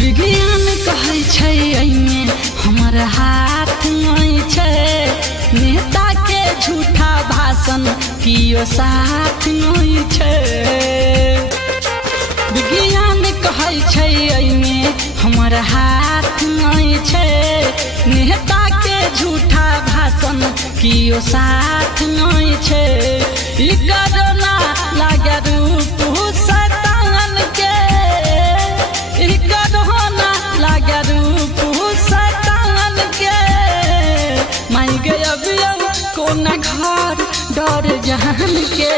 विज्ञान कहै छै एहिमे हमर हाथ नहीं छै, नेता के झूठा भाषण कियो साथ नहीं छै। विज्ञान कहै छै एहिमे हमर हाथ नहीं छै, नेता के झूठा भाषण कियो साथ नहीं छै। ई कोरोना लागे रूप शैतान के, ई कोरोना लागे रूप शैतान के। माई गया कोना घर डर जहान के,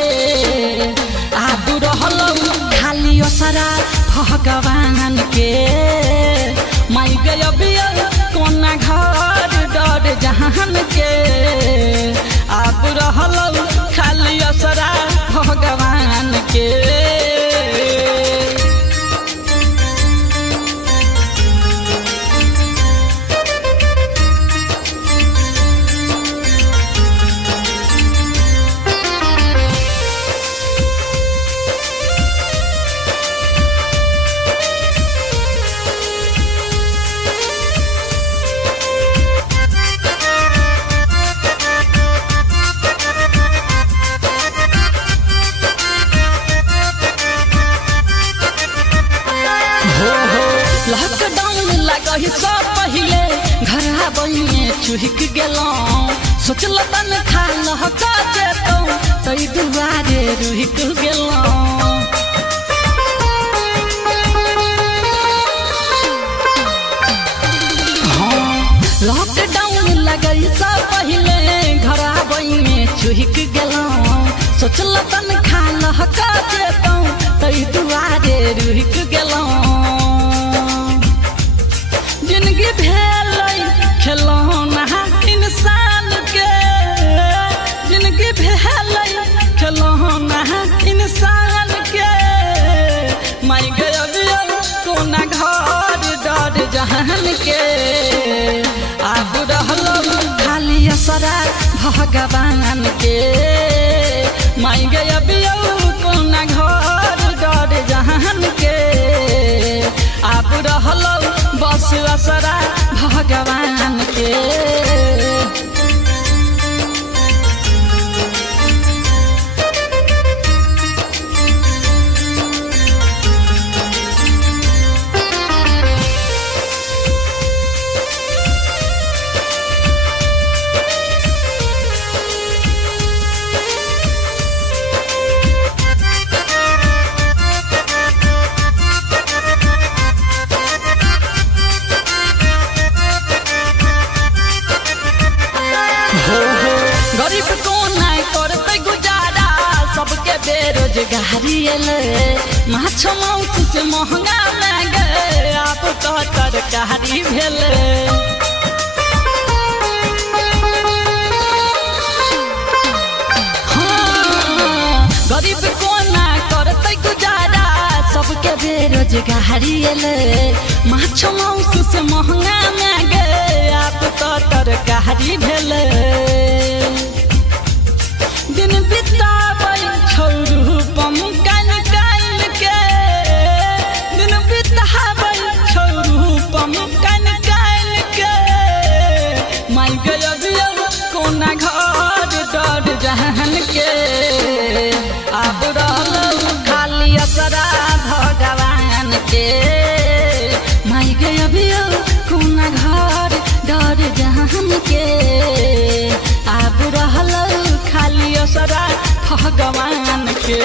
आब रहलौ खाली असरा भगवान के। माई गया कोना घर डर जहान के, आब रहलौ खाली असरा भगवान के। लॉकडाउन लगही सब पहिले घर बनिए चुहिक गेलौं, सोचल तन खा लहका जेतौ तै दुआरे रुहिक गेलौं। लॉकडाउन लगई सब पहिले घर बनिए चुहिक गेलौं, सोचल तन खा लहका जेतौ तै दुआरे रुहिक गेलौं। जिंदगी भेलै खिलौना इंसान के, जिंदगी भेलै खिलौना इंसान के। माई गया कोना घर डर जहान के, आब रहलौ खाली असरा भगवान के। माई गया कोना घर डर जहान के, आब रहलौ बस असरा भगवान के। गरीब कोना करते गुजारा, सबके बेरोजगारी एले। माछ माउस से महंगा मांगे, आप तो तरकारी भेले। गरीब कोना करते गुजारा, सबके बेरोजगारी एले। माछ माउस से महंगा मांगे, आप तो तरकारी भेले। दिन बिताबै छोरू पमकन काल के, दिन बिताबै छोरू पमकन काल के। माई गया कोना घर डर जहान के, आब रहलौ खाली असरा भगवान के। माई गया कोना घर डर जहान के, आब रहलौ खाली असरा भगवान के।